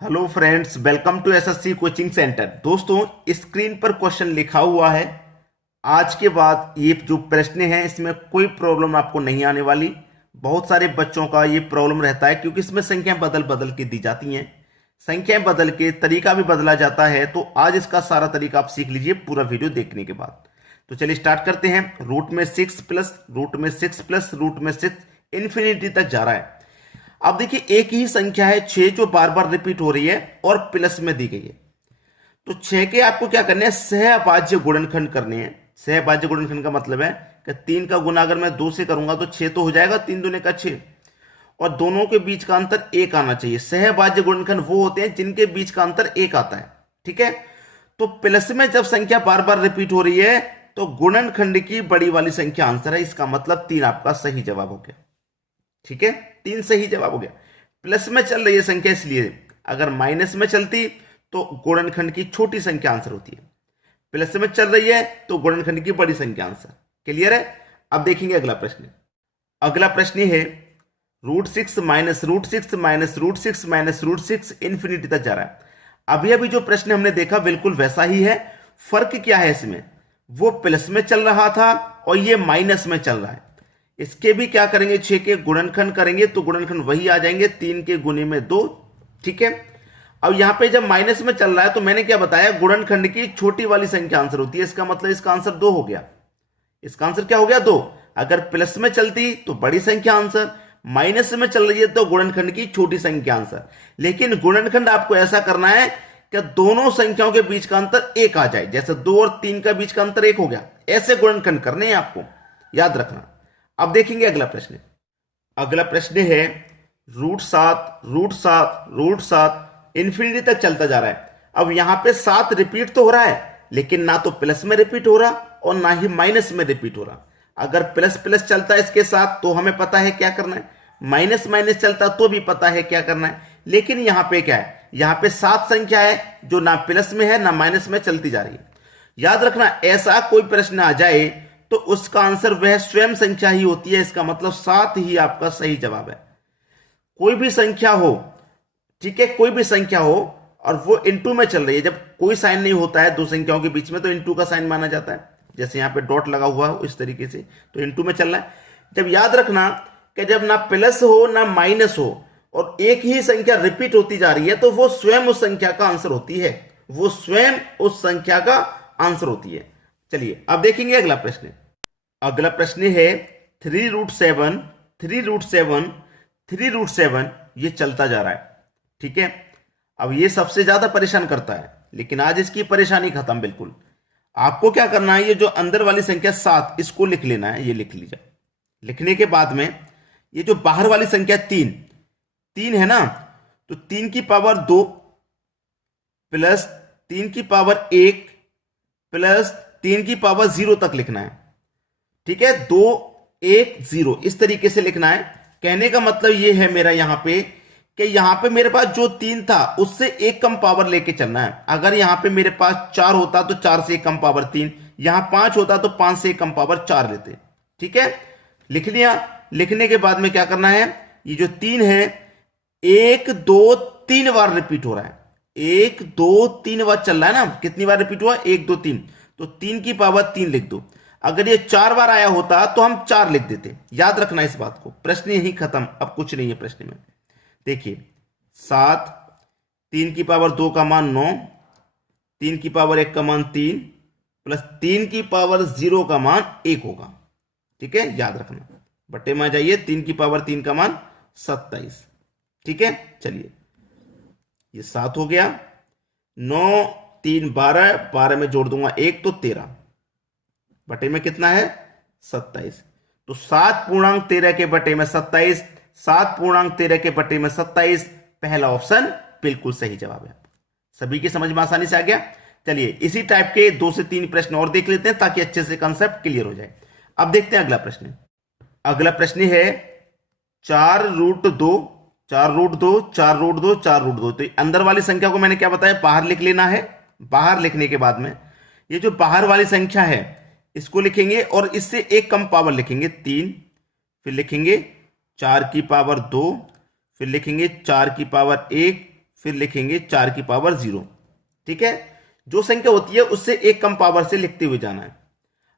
Hello friends, welcome to SSC coaching centre. दोस्तों, screen पर question लिखा हुआ है। आज के बाद ये जो प्रश्न है इसमें कोई प्रॉब्लम आपको नहीं आने वाली। बहुत सारे बच्चों का ये प्रॉब्लम रहता है क्योंकि इसमें संख्याएं बदल बदल के दी जाती हैं, संख्याएं बदल के तरीका भी बदला जाता है। तो आज इसका सारा तरीका आप सीख लीजिए पूरा वीडियो देखने के बाद। तो चलिए स्टार्ट करते हैं। रूट में 6 प्लस रूट में 6 प्लस रूट में 6 इन्फिनिटी तक जा रहा है। अब देखिए, एक ही संख्या है 6 जो बार बार रिपीट हो रही है और प्लस में दी गई है। तो 6 के आपको क्या करने हैं, सहअभाज्य गुणनखंड करने हैं। सहअभाज्य गुणनखंड का मतलब है कि 3 का गुना अगर मैं 2 से करूंगा तो 6 तो हो जाएगा, 3 दूने का 6, और दोनों के बीच का अंतर 1 आना चाहिए। सहअभाज्य गुणनखंड वो होते हैं जिनके बीच का अंतर 1 आता है। ठीक है, तो प्लस में जब संख्या बार बार रिपीट हो रही है तो गुणनखंड की बड़ी वाली संख्या आंसर है। इसका मतलब 3 आपका सही जवाब हो गया। ठीक है, 3 सही जवाब हो गया। प्लस में चल रही है संख्या, इसलिए अगर माइनस में चलती तो गुणनखंड की छोटी संख्या आंसर होती है। प्लस में चल रही है तो गुणनखंड की बड़ी संख्या आंसर। क्लियर है? अब देखेंगे अगला प्रश्न। अगला प्रश्न है √6 माइनस √6 माइनस √6 माइनस √6 इन्फिनिटी तक जा रहा है। अभी अभी जो प्रश्न हमने देखा बिल्कुल वैसा ही है। फर्क क्या है इसमें, वो प्लस में चल रहा था और ये माइनस में चल रहा है। इसके भी क्या करेंगे, 6 के गुणनखंड करेंगे तो गुणनखंड वही आ जाएंगे, 3 के गुने में 2। ठीक है, अब यहां पे जब माइनस में चल रहा है तो मैंने क्या बताया, गुणनखंड की छोटी वाली संख्या आंसर होती है। इसका मतलब इसका आंसर 2 हो गया। इसका आंसर क्या हो गया, 2। अगर प्लस में चलती तो बड़ी संख्या आंसर, माइनस में चल रही है तो गुणनखंड की छोटी संख्या आंसर। लेकिन गुणनखंड आपको ऐसा करना है कि दोनों संख्याओं के बीच का अंतर 1 आ जाए। जैसे 2 और 3 का बीच का अंतर 1 हो गया, ऐसे गुणनखंड करने हैं आपको, याद रखना। अब देखेंगे अगला प्रश्न। अगला प्रश्न है √7 इन्फिनिटी तक चलता जा रहा है। अब यहां पे 7 रिपीट तो हो रहा है, लेकिन ना तो प्लस में रिपीट हो रहा और ना ही माइनस में रिपीट हो रहा। अगर प्लस प्लस चलता है इसके साथ तो हमें पता है क्या करना है, माइनस माइनस चलता तो भी पता है क्या करना है। लेकिन यहां पे क्या है, यहां पे 7 संख्या है जो ना प्लस में है ना माइनस में चलती जा रही है। याद रखना, ऐसा कोई प्रश्न आ जाए तो उसका आंसर वह स्वयं संख्या ही होती है। इसका मतलब 7 ही आपका सही जवाब है। कोई भी संख्या हो, ठीक है, कोई भी संख्या हो और वो इनटू में चल रही है, जब कोई साइन नहीं होता है दो संख्याओं के बीच में तो इनटू का साइन माना जाता है। जैसे यहां पे डॉट लगा हुआ है इस तरीके से, तो इनटू में चल रहा है। जब याद रखना कि जब ना प्लस हो ना माइनस हो और एक ही संख्या रिपीट होती जा रही है तो वो स्वयं उस संख्या का आंसर होती है। वो स्वयं उस संख्या का आंसर होती है। चलिए अब देखेंगे अगला प्रश्न। अगला प्रश्न है 3√7 3√7 3√7, ये चलता जा रहा है। ठीक है, अब ये सबसे ज्यादा परेशान करता है, लेकिन आज इसकी परेशानी खत्म बिल्कुल। आपको क्या करना है, ये जो अंदर वाली संख्या 7 इसको लिख लेना है। ये लिख लीजिए। लिखने के बाद में ये जो बाहर वाली संख्या 3 है ना, तो 3 की पावर 2 प्लस 3 की पावर 1 प्लस 3 की पावर 0 तक लिखना है। ठीक है, 2 1 0 इस तरीके से लिखना है। कहने का मतलब ये है मेरा यहां पे कि यहां पे मेरे पास जो 3 था उससे एक कम पावर लेके चलना है। अगर यहां पे मेरे पास 4 होता तो 4 से एक कम पावर 3, यहां 5 होता तो 5 से एक कम पावर 4 लेते। ठीक है, लिख लिया। लिखने के बाद में क्या करना है, ये जो 3 है 1 2 3 बार रिपीट हो रहा है। 1 2 3 बार चल रहा है ना, कितनी बार रिपीट हुआ, 1 2 3, तो 3 की पावर 3 लिख दो। अगर ये 4 बार आया होता तो हम 4 लिख देते। याद रखना इस बात को। प्रश्न यही खत्म, अब कुछ नहीं है प्रश्न में। देखिए 7, 3 की पावर 2 का मान 9, 3 की पावर 1 का मान 3 प्लस 3 की पावर 0 का मान 1 होगा। ठीक है, याद रखना। बट्टे में आ जाइए, 3 की पावर 3 का मान 27। ठीक है, चलिए ये 7 हो गया। 9 3 12, 12 में जोड़ दूंगा 1 तो 13, बटे में कितना है 27। तो 7.13 के बटे में 27, 7.13 के बटे में 27, पहला ऑप्शन बिल्कुल सही जवाब है। सभी की समझ में आसानी से आ गया। चलिए इसी टाइप के 2 से 3 प्रश्न और देख लेते हैं ताकि अच्छे से कंसेप्ट क्लियर हो जाए। अब देखते हैं अगला प्रश्न। अगला प्रश्न है 4√2 4√2 4√2 4√2। तो अंदर वाली संख्या को मैंने क्या बताया, बाहर लिख लेना है। बाहर लिखने के बाद में ये जो बाहर वाली संख्या है इसको लिखेंगे और इससे एक कम पावर लिखेंगे 3, फिर लिखेंगे 4 की पावर 2, फिर लिखेंगे 4 की पावर 1, फिर लिखेंगे 4 की पावर 0। ठीक है, जो संख्या होती है उससे एक कम पावर से लिखते हुए जाना है।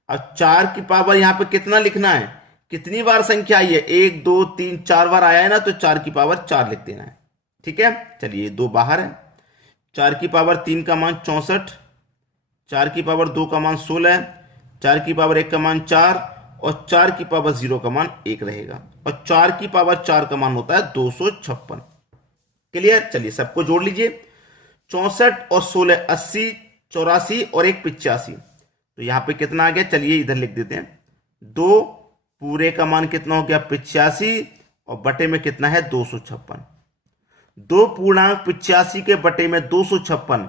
अब 4 की पावर यहां पे कितना लिखना है, कितनी बार संख्या आई है, 1 2 3 4 बार आया है ना, तो 4 की पावर 4 लिख देना है। ठीक है, चलिए 2 बाहर है। 4 की पावर 3 का मान 64, 4 की पावर 2 का मान 16, 4 की पावर 1 का मान 4 और 4 की पावर 0 का मान 1 रहेगा। और 4 की पावर 4 का मान होता है 256। क्लियर, चलिए सबको जोड़ लीजिए। 64 और 16 80, 84 और 1 85। तो यहां पे कितना आ गया, चलिए इधर लिख देते हैं। 2 पूरे का मान कितना हो गया 85 और बटे में कितना है 256। 2 पूर्णांक 85 के बटे में 256,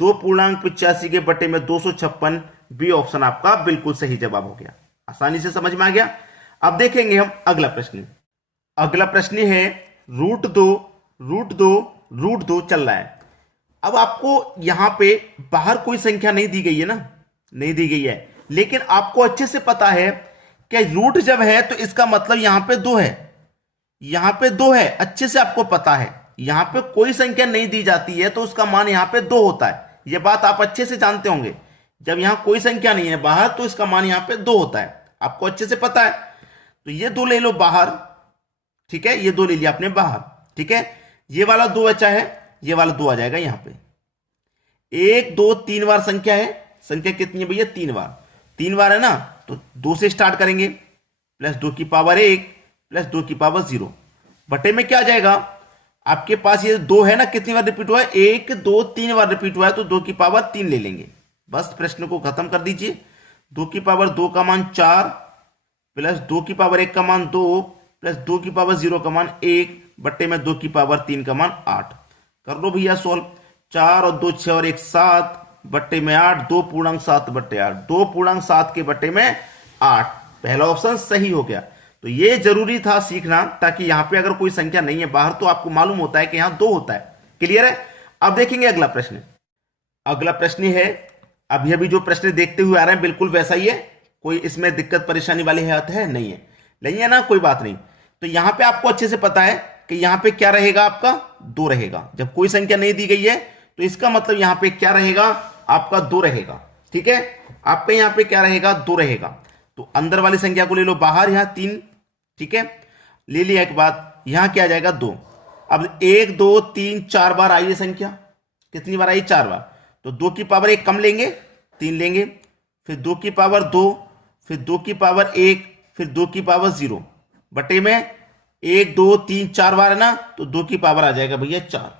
2 पूर्णांक 85 के बटे में 256, बी ऑप्शन आपका बिल्कुल सही जवाब हो गया। आसानी से समझ में आ गया। अब देखेंगे हम अगला प्रश्न। अगला प्रश्न है √2 चल रहा है। अब आपको यहां पे बाहर कोई संख्या नहीं दी गई है ना, नहीं दी गई है, लेकिन आपको अच्छे से पता है कि रूट जब है तो इसका मतलब यहां पे 2 है, यहां पे 2 है, अच्छे से आपको पता है। यहां पे कोई संख्या नहीं दी जाती है तो उसका मान यहां पे 2 होता है। यह बात आप अच्छे से जानते होंगे। जब यहां कोई संख्या नहीं है बाहर तो इसका मान यहां पे 2 होता है, आपको अच्छे से पता है। तो ये 2 ले लो बाहर। ठीक है, ये 2 ले लिया आपने बाहर। ठीक है, ये वाला 2 बचा है, ये वाला 2 आ जाएगा यहां पे। 1 2 3 बार संख्या है, संख्या कितनी है भैया 3 बार, 3 बार है ना, तो 2 से स्टार्ट करेंगे, प्लस 2 की पावर 1 प्लस 2 की पावर 0 बटे में क्या आ जाएगा, आपके पास ये 2 है ना, कितनी बार रिपीट हुआ है 1 2 3 बार रिपीट हुआ है, तो 2 की पावर 3 ले लेंगे। बस प्रश्न को खत्म कर दीजिए। 2 की पावर 2 का मान 4 प्लस 2 की पावर 1 का मान 2 प्लस 2 की पावर 0 का मान 1 बट्टे में 2 की पावर 3 का मान 8। कर लो भैया सोल्व। 4 और 2 6 और 1 7 बट्टे में 8, 2 पूर्णांक 7 बट्टे 8, 2 पूर्णांक 7 के बट्टे में 8। पहला ऑप्शन सही हो गया। तो ये जरूरी था सीखना, ताकि यहां पे अगर कोई संख्या नहीं है बाहर तो आपको मालूम होता है कि यहां 2 होता है। क्लियर है। अब देखेंगे अगला प्रश्न। अगला प्रश्न है, अभी अभी जो प्रश्न देखते हुए आ रहे हैं बिल्कुल वैसा ही है, कोई इसमें दिक्कत परेशानी वाली है नहीं है, नहीं है ना, कोई बात नहीं। तो यहां पे आपको अच्छे से पता है कि यहां पे क्या रहेगा, आपका 2 रहेगा। जब कोई संख्या नहीं दी गई है तो इसका मतलब यहां पे क्या रहेगा, आपका 2 रहेगा। ठीक है, आपके यहां पे क्या रहेगा 2 रहेगा। तो अंदर वाली संख्या को ले लो बाहर, यहां 3। ठीक है, ले लिया एक बात, यहां क्या आ जाएगा 2। अब 1 2 3 4 बार आई है संख्या, कितनी बार आई 4 बार, तो 2 की पावर 1 कम लेंगे 3 लेंगे, फिर 2 की पावर 2, फिर 2 की पावर 1, फिर 2 की पावर 0 बटे में 1 2 3 4 बार है ना, तो 2 की पावर आ जाएगा भैया 4।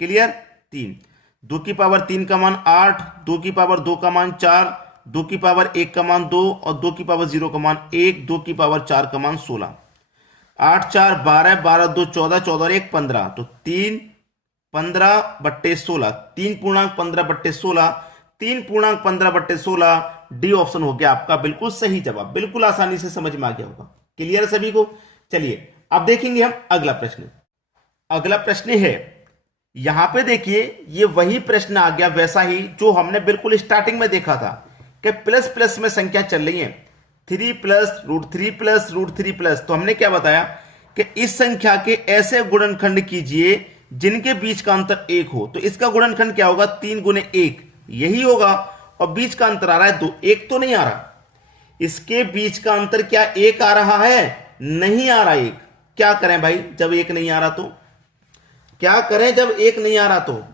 क्लियर। 3, 2 की पावर 3 का मान 8, 2 की पावर 2 का मान 4, 2 की पावर 1 का मान 2 और 2 की पावर 0 का मान 1, 2 की पावर 4 का मान 16। 8 4 12, 12 2 14, 14 और 1 15, तो 3 15 बट्टे 16, 3 पूर्णांक 15 बट्टे 16, 3 पूर्णांक 15 बट्टे 16, डी ऑप्शन हो गया आपका बिल्कुल सही जवाब। बिल्कुल आसानी से समझ में आ गया होगा। क्लियर है सभी को। चलिए अब देखेंगे हम अगला प्रश्न। अगला प्रश्न है, यहां पे देखिए ये वही प्रश्न आ गया वैसा ही जो हमने बिल्कुल स्टार्टिंग में देखा था कि प्लस प्लस में संख्या चल रही है, 3 प्लस √3 प्लस √3 प्लस। तो हमने क्या बताया कि इस संख्या के ऐसे गुणनखंड कीजिए जिनके बीच का अंतर 1 हो। तो इसका गुणनखंड क्या होगा, 3 गुने 1 यही होगा, और बीच का अंतर आ रहा है 2, 1 तो नहीं आ रहा। इसके बीच का अंतर क्या 1 आ रहा है, नहीं आ रहा 1। क्या करें भाई, जब 1 नहीं आ रहा तो क्या करें, जब 1 नहीं आ रहा तो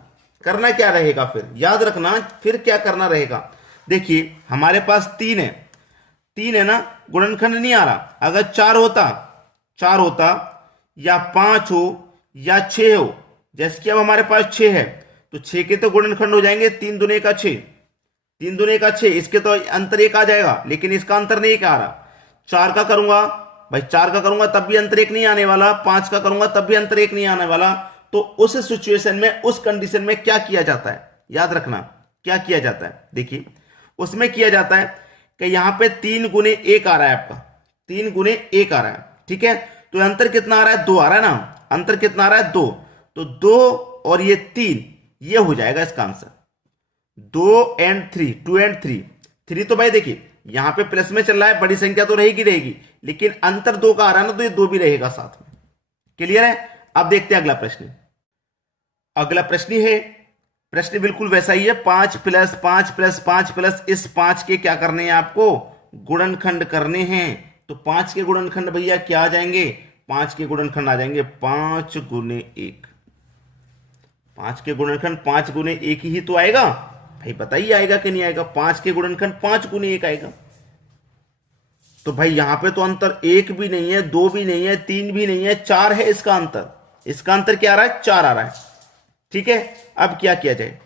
करना क्या रहेगा, फिर याद रखना फिर क्या करना रहेगा। देखिए हमारे पास 3 है, 3 है ना, गुणनखंड नहीं आ रहा। अगर 4 होता या 5 हो या 6 हो, जैसे कि अब हमारे पास 6 है तो 6 के तो गुणनखंड हो जाएंगे 3 दूने का 6, 3 दूने का 6, इसके तो अंतर 1 आ जाएगा, लेकिन इसका अंतर नहीं आ रहा। 4 का करूंगा भाई, 4 का करूंगा तब भी अंतर 1 नहीं आने वाला, 5 का करूंगा तब भी अंतर 1 नहीं आने वाला। तो उस सिचुएशन में, उस कंडीशन में क्या किया जाता है, याद रखना क्या किया जाता है। देखिए उसमें किया जाता है कि यहां पे 3 गुने 1 आ रहा है आपका, 3 गुने 1 आ रहा है। ठीक है, तो अंतर कितना आ रहा है, 2 आ रहा है ना, अंतर कितना आ रहा है 2, तो 2 और ये 3, ये हो जाएगा इसका आंसर। 2 एंड 3, 2 एंड 3 तो भाई देखिए यहां पे प्लस में चल रहा है, बड़ी संख्या तो रहेगी, लेकिन अंतर 2 का आ रहा है ना, तो ये 2 भी रहेगा साथ में। क्लियर है। अब देखते हैं अगला प्रश्न। अगला प्रश्न है, प्रश्न बिल्कुल वैसा ही है, 5 प्लस 5 प्लस 5 प्लस इस 5 के क्या करने हैं आपको, गुणनखंड करने हैं। तो 5 के गुणनखंड भैया क्या आ जाएंगे, 5 के गुणनखंड आ जाएंगे 5 गुने 1। 5 के गुणनखंड 5 गुने 1 ही तो आएगा भाई, बताइए आएगा कि नहीं आएगा। 5 के गुणनखंड 5 गुने 1 आएगा। तो भाई यहां पे तो अंतर 1 भी नहीं है, 2 भी नहीं है, 3 भी नहीं है, 4 है इसका अंतर। इसका अंतर क्या आ रहा है, 4 आ रहा है। ठीक है, अब क्या किया जाए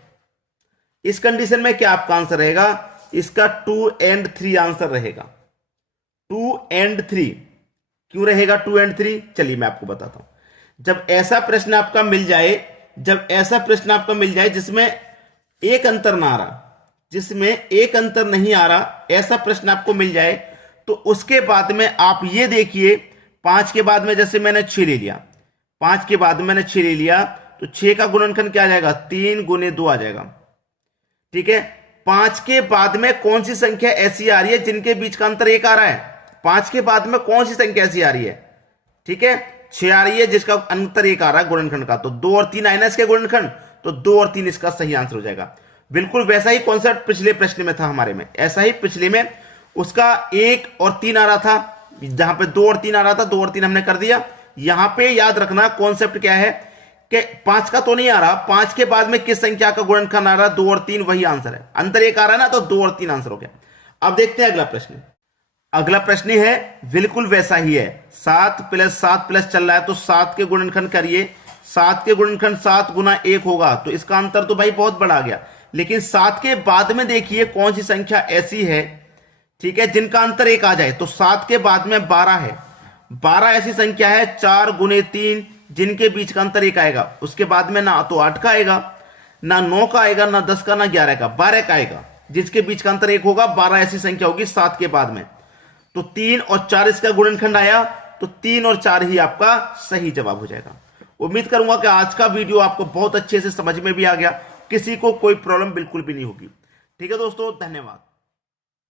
इस कंडीशन में, क्या आपका आंसर रहेगा, इसका 2 and 3 आंसर रहेगा। 2 and 3 क्यों रहेगा 2 and 3, चलिए मैं आपको बताता हूं। जब ऐसा प्रश्न आपका मिल जाए, जब ऐसा प्रश्न आपका मिल जाए जिसमें एक अंतर ना आ रहा, जिसमें एक अंतर नहीं आ रहा, ऐसा प्रश्न आपको मिल जाए, तो उसके बाद में आप ये देखिए, 5 के बाद में जैसे मैंने 6 ले लिया, 5 के बाद में मैंने 6 ले लिया, तो 6 का गुणनखंड क्या आ जाएगा, 3 गुने 2 आ जाएगा। ठीक है, 5 के बाद में कौन सी संख्या ऐसी आ रही है जिनके बीच का अंतर 1 आ रहा है, 5 के बाद में कौन सी संख्या ऐसी आ रही है, ठीक है 6 आ रही है जिसका अंतर 1 आ रहा है गुणनखंड का, तो 2 और 3 आए ना इसके गुणनखंड, तो 2 और 3 इसका सही आंसर हो जाएगा। बिल्कुल वैसा ही कॉन्सेप्ट पिछले प्रश्न में था हमारे में, ऐसा ही पिछले में उसका 1 और 3 आ रहा था, जहां पे 2 और 3 आ रहा था, 2 और 3 हमने कर दिया। यहां पे याद रखना कॉन्सेप्ट क्या है कि 5 का तो नहीं आ रहा, 5 के बाद में किस संख्या का गुणनखंड आ रहा, 2 और 3 वही आंसर है, अंतर 1 आ रहा है ना, तो 2 और 3 आंसर हो गया। अब देखते हैं अगला प्रश्न। अगला प्रश्न है बिल्कुल वैसा ही है, 7 प्लस 7 प्लस चल रहा है, तो 7 के गुणनखंड करिए, 7 के गुणनखंड 7 गुना 1 होगा, तो इसका अंतर तो भाई बहुत बड़ा आ गया। लेकिन 7 के बाद में देखिए कौन सी संख्या ऐसी है, ठीक है जिनका अंतर 1 आ जाए, तो 7 के बाद में 12 है, 12 ऐसी संख्या है 4 गुने 3 जिनके बीच का अंतर 1 आएगा। उसके बाद में ना तो 8 का आएगा, ना 9 का आएगा, ना 10 का, ना 11 का, 12 का आएगा, जिसके बीच का अंतर 1 होगा। 12 ऐसी संख्या होगी 7 के बाद में, तो 3 और 4 इसका गुणनखंड आया, तो 3 और 4 ही आपका सही जवाब हो जाएगा। उम्मीद करूंगा कि आज का वीडियो आपको बहुत अच्छे से समझ में भी आ गया, किसी को कोई प्रॉब्लम बिल्कुल भी नहीं होगी। ठीक है दोस्तों, धन्यवाद।